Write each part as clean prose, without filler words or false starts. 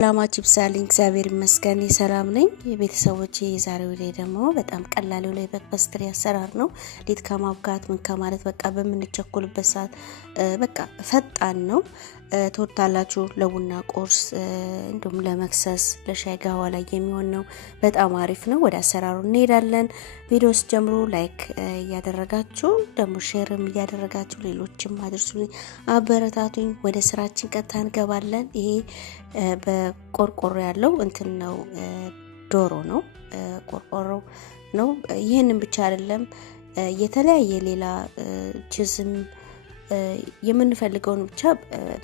ሰላማችሁ ይብዛልኝ እግዚአብሔር ይመስገን ሰላም ነኝ የቤተሰቦቼ ዛሬው ላይ ደግሞ በጣም ቀላል ነው የበክበስትሪ አሰራር ነው ሊጥ ከማብካት ምን ከማለት በቃ በመንቸኩልበት ሰዓት በቃ ፈጣን ነው ተወታላችሁ ለቡና ቁርስ እንዲሁም ለመክሰስ ለሻይ ጋዋ ላይ የሚሆን ነው በጣም አሪፍ ነው ወደ አሰራሩ እንሄዳለን ቪዲዮስ ጀምሩ ላይክ ያደረጋችሁ ደግሞ ሼርም ያደረጋችሁ ሌሎችም አድርሱልኝ አበረታቱኝ ወደ ስራችን ቀጥታ እንገባለን ይሄ በቆርቆሮ ያለው እንትን ነው ዶሮ ነው ቆርቆሮ ነው ይሄንን ብቻ አይደለም የተለያየ ሌላ ቺዝም የምንፈልገውን ብቻ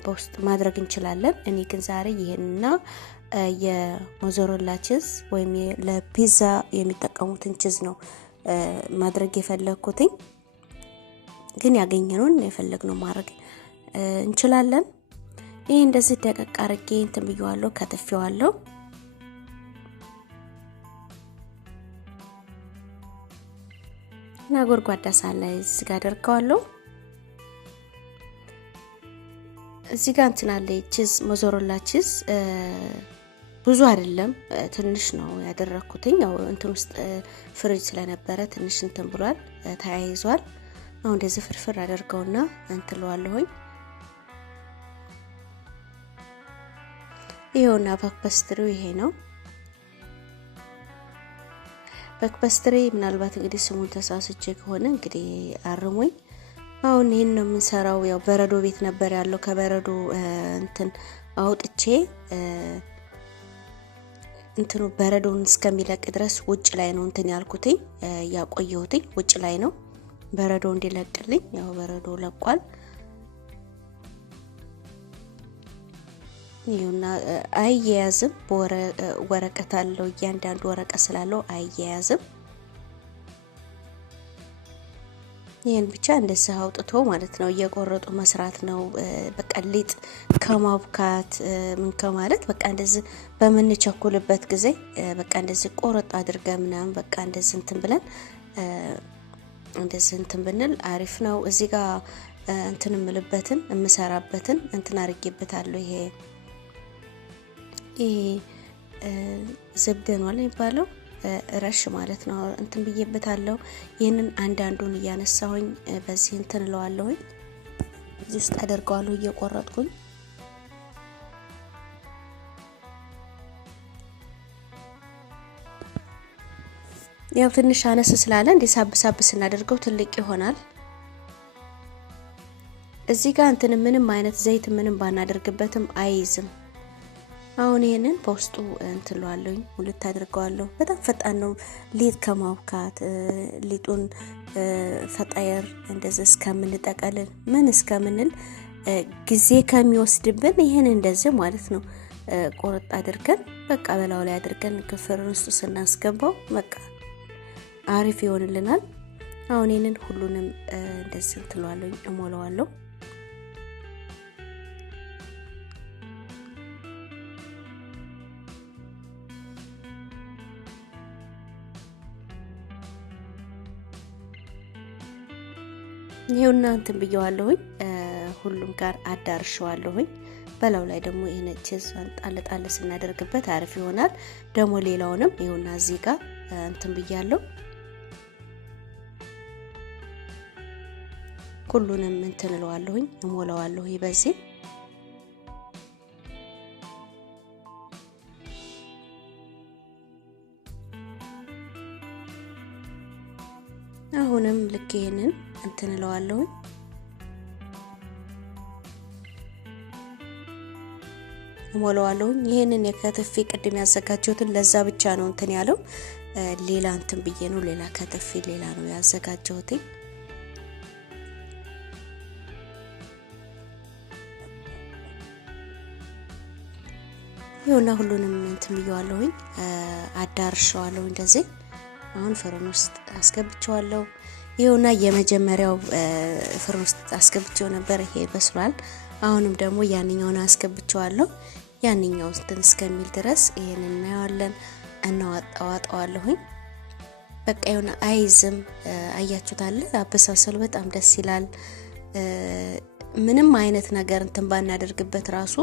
በውስጥ ማድረግ እንችላለን እኔ ግን ዛሬ ይሄንና የሞዞሬላ ቺዝ ወይም ለፒዛ የሚጠቀሙትን ቺዝ ነው ማድረግ የፈለኩት ግን ያገኘነውን የፈለግነው ማድረግ እንችላለን ይሄ እንደዚህ ደቀቅ አርጌ እንትን ብየዋለሁ ከተፈዋለሁ እና ጎርጓዳ ሳህን ላይ እዚህ ጋር አደርገዋለሁ እዚህ ጋር እንትን አለ ቺዝ ሞዞሬላ ቺዝ ብዙ አይደለም ትንሽ ነው ያደረኩትኝ ያው እንትን ውስጥ ፍሪጅ ስለነበረ ትንሽ እንትን ብሏል ተያይዟል አሁን እንደዚህ ፍርፍር አደርገውና እንትለዋለሁኝ ይሄውና በክበስትሪው ይሄ ነው በክበስትሪ ምናልባት እንግዲህ ስሙን ተሳስቼ ከሆነ እንግዲህ አርሙኝ አሁን ይሄን ነው የምንሰራው ያው በረዶ ቤት ነበር ያለው ከበረዶ እንትን አውጥቼ እንትኑ በረዶን እስከሚለቅ ድረስ ውጭ ላይ ነው እንትን ያልኩትኝ ያቆየሁትኝ ውጭ ላይ ነው በረዶ እንዲለቅልኝ ያው በረዶ ለቋል ይሁንና አይያዝም ወረቀት አለው እያንዳንዱ ወረቀት ስላለው አይያዝም ይሄን ብቻ እንደዚህ አውጥቶ ማለት ነው እየቆረጡ መስራት ነው በቃ ሊጥ ከማብካት ምን ከማለት በቃ እንደዚህ በመንቸኩልበት ጊዜ በቃ እንደዚህ ቆረጥ አድርገን ምናምን በቃ እንደዚህ እንትን ብለን እንደዚህ እንትን ብንል አሪፍ ነው እዚህ ጋር እንትን ምልበትን እምሰራበትን እንትን አርጌበታለሁ ይሄ ዝብደ ነው የሚባለው ረሽ ማለት ነው እንትን ብዬበታለሁ ይሄንን አንዳንዱን ያነሳሁኝ በዚህ እንትን ለዋለሁኝ እዚህ ውስጥ አደርጋለሁ እየቆረጥኩኝ ያው ትንሽ አነስ ስላለ እንደ ሳብሳብ ስናደርገው ትልቅ ይሆናል እዚህ ጋር እንትን ምንም አይነት ዘይት ምንም ባናደርግበትም አይዝም አሁን ይሄንን በውስጡ እንትሏለኝ ሁለት አድርገዋለሁ በጣም ፈጣን ነው ሊጥ ከማብካት ሊጡን ፈጣየር እንደዚህ እስከምንጠቀልል ምን እስከምንል ጊዜ ከሚወስድብን ይሄን እንደዚህ ማለት ነው ቆርጥ አድርገን በቃ በላው ላይ አድርገን ክፍሩን ውስጥ ስናስገባው በቃ አሪፍ ይሆንልናል አሁን ይሄንን ሁሉንም እንደዚህ እንትሏለኝ እሞላዋለሁ ይሄውና እንትን ብየዋለሁኝ ሁሉም ጋር አዳርሻዋለሁኝ በላው ላይ ደግሞ ይሄን ቺዝን ጣል ስናደርግበት አሪፍ ይሆናል ደግሞ ሌላውንም ይሄውና እዚህ ጋር እንትን ብያለሁ ሁሉንም እንትን እለዋለሁኝ እሞላዋለሁ ይበዚህ አሁንም ልክ ይሄንን እንትን እለዋለሁ እሞላዋለሁ ይሄንን የከተፌ ቅድም ያዘጋጀሁትን ለዛ ብቻ ነው እንትን ያለው ሌላ እንትን ብዬ ነው ሌላ ከተፌ ሌላ ነው ያዘጋጀሁት ይኸውና ሁሉንም እንትን ብየዋለሁ አዳርሻዋለሁ እንደዚህ አሁን ፍርን ውስጥ አስገብቼዋለሁ ይሄውና የመጀመሪያው ፍርን ውስጥ አስገብቼው ነበር ይሄ በስሏል አሁንም ደግሞ ያንኛውን አስገብቼዋለሁ ያንኛው እንትን እስከሚል ድረስ ይሄንን እናያለን እናዋጣዋለሁ በቃ ይሁን አይዝም አያችሁታል አበሳሰሉ በጣም ደስ ይላል ምንም አይነት ነገር እንትን ባናደርግበት ራሱ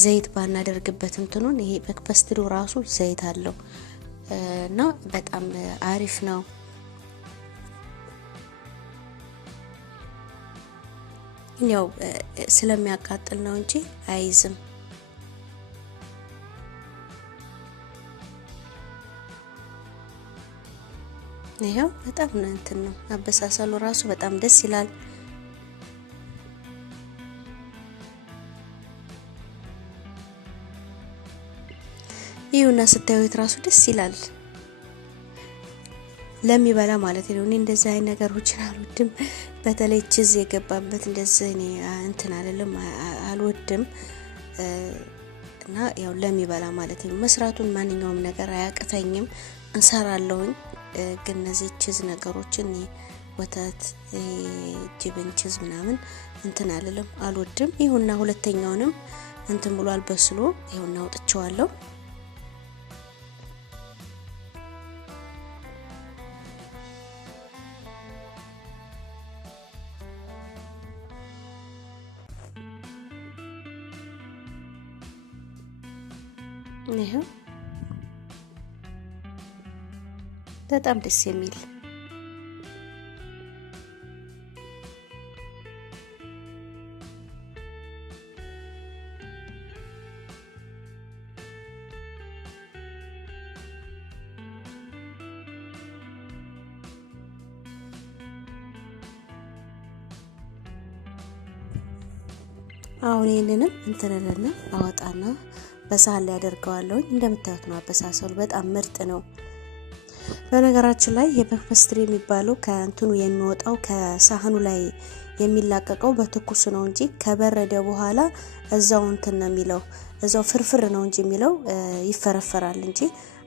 ዘይት ባናደርግበት እንትኑን ይሄ በክፐስትሪው ራሱ ዘይት አለው እና በጣም አሪፍ ነው። ያው ስለሚያቃጥል ነው እንጂ አይዝም። ይሄው በጣም ነው እንትን ነው አበሳሰሉ ራሱ በጣም ደስ ይላል። ይሁና ስታዩት ራሱ ደስ ይላል ለሚበላ ማለት ነው። እኔ እንደዚህ አይነት ነገሮችን አልወድም። በተለይ ቺዝ የገባበት እንደዚህ እኔ እንትን አይደለም አልወድም እና ያው ለሚበላ ማለት ነው። መስራቱን ማንኛውም ነገር አያቅተኝም እንሰራለሁኝ። ግን እነዚህ ቺዝ ነገሮችን ወተት ጅብን ቺዝ ምናምን እንትን አይደለም አልወድም። ይሁና ሁለተኛውንም እንትን ብሏል በስሎ ይሁና አውጥቼዋለሁ። ይሄው በጣም ደስ የሚል አሁን ይሄንንም እንትንልና አወጣና በሳህን ላይ አደርገዋለሁ። እንደምታዩት ነው አበሳሰሉ በጣም ምርጥ ነው። በነገራችን ላይ የበክፐስትሪ የሚባለው ከእንትኑ የሚወጣው ከሳህኑ ላይ የሚላቀቀው በትኩስ ነው እንጂ ከበረደ በኋላ እዛው እንትን ነው የሚለው እዛው ፍርፍር ነው እንጂ የሚለው ይፈረፈራል እንጂ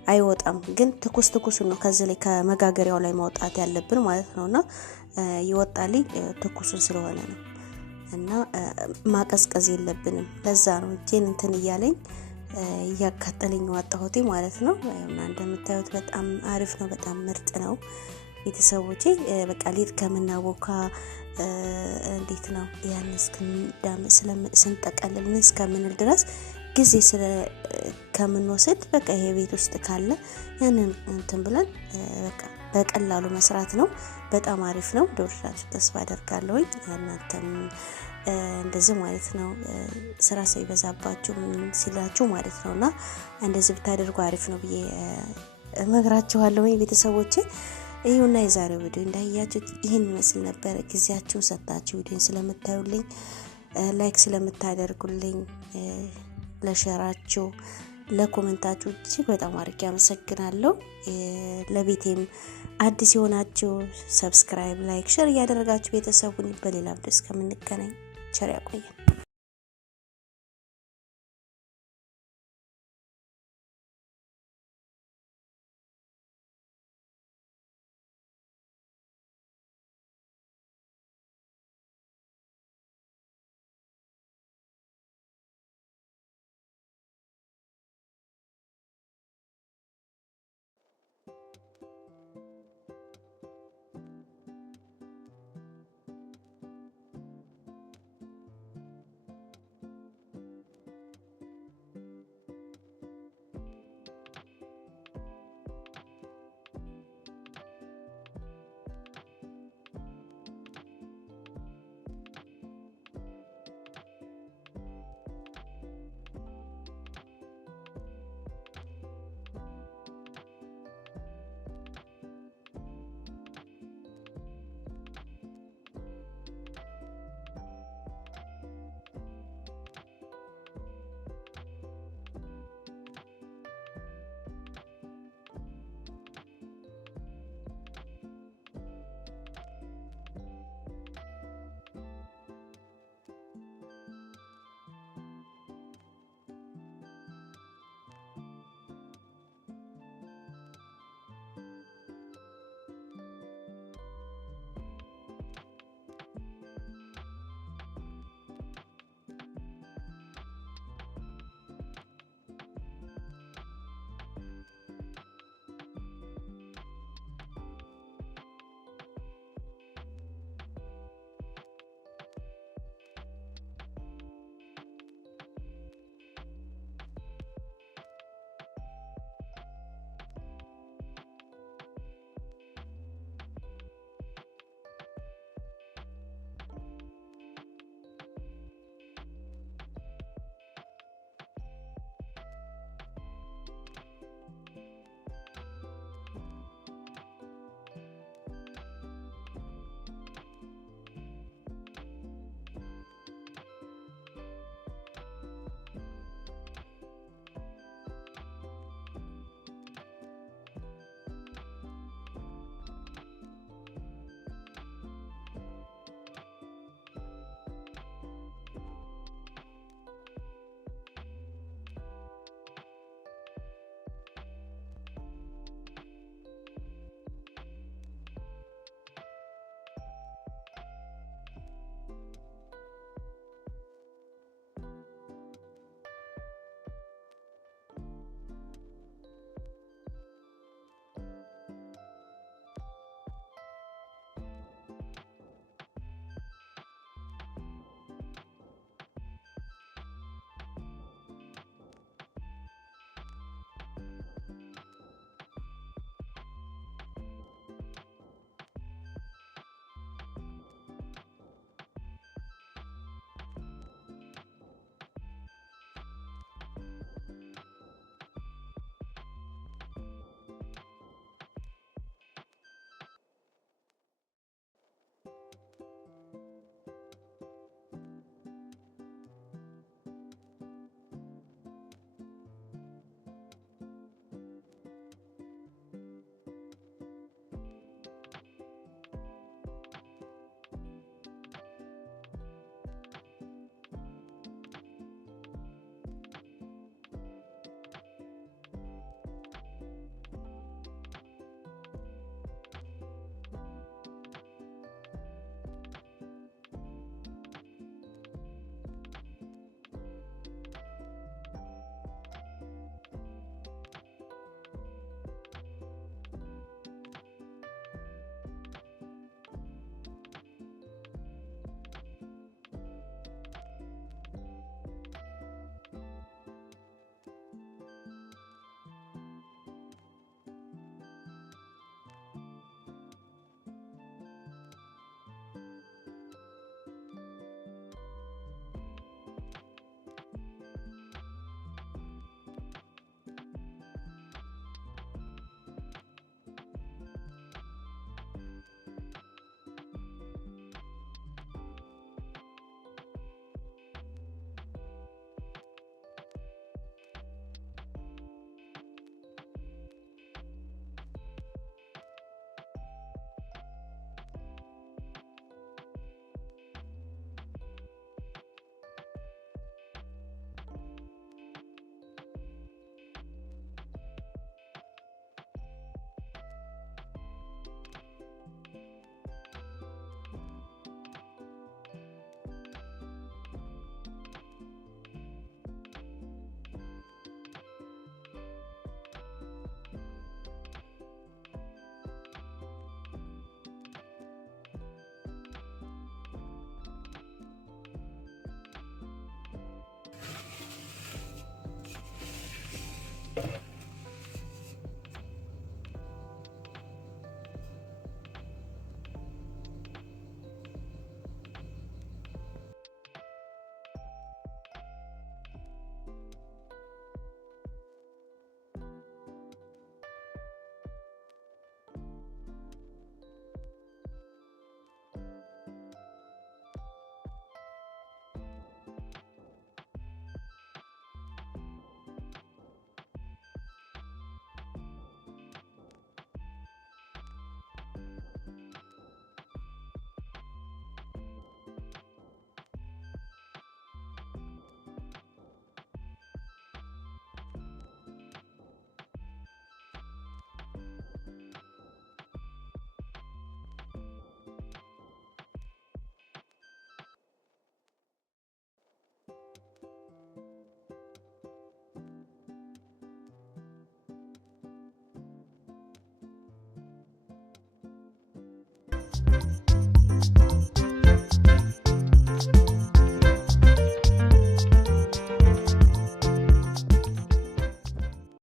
አይወጣም። ግን ትኩስ ነው ከዚህ ላይ ከመጋገሪያው ላይ ማውጣት ያለብን ማለት ነውና ይወጣልኝ ትኩሱን ስለሆነ ነው እና ማቀዝቀዝ የለብንም። ለዛ ነው እጄን እንትን እያለኝ እያቃጠለኝ ወጣሁት ማለት ነው። እና እንደምታዩት በጣም አሪፍ ነው፣ በጣም ምርጥ ነው። ቤተሰቦቼ በቃ ሊጥ ከምናቦካ እንዴት ነው ያን ስንጠቀልል ምን እስከምንል ድረስ ጊዜ ከምንወስድ በቃ ይሄ ቤት ውስጥ ካለ ያንን እንትን ብለን በቃ በቀላሉ መስራት ነው። በጣም አሪፍ ነው። እንደወደዳችሁ ተስፋ አደርጋለሁ። እናንተም እንደዚህ ማለት ነው ስራ ሳይበዛባችሁ ምን ሲላችሁ ማለት ነውና እንደዚህ ብታደርጉ አሪፍ ነው ብዬ እመክራችኋለሁ ቤተሰቦቼ። ይሁንና የዛሬው ቪዲዮ እንዳያችሁት ይሄን ይመስል ነበር። ጊዜያችሁን ሰጣችሁ ቪዲዮን ስለምታዩልኝ ላይክ ስለምታደርጉልኝ ለሸራችሁ ለኮሜንታችሁ እጅግ በጣም አድርጌ አመሰግናለሁ። ለቤቴም አዲስ የሆናችሁ ሰብስክራይብ፣ ላይክ፣ ሼር እያደረጋችሁ ቤተሰቡን በሌላ ቪዲዮ እስከምንገናኝ ቸር ያቆየን።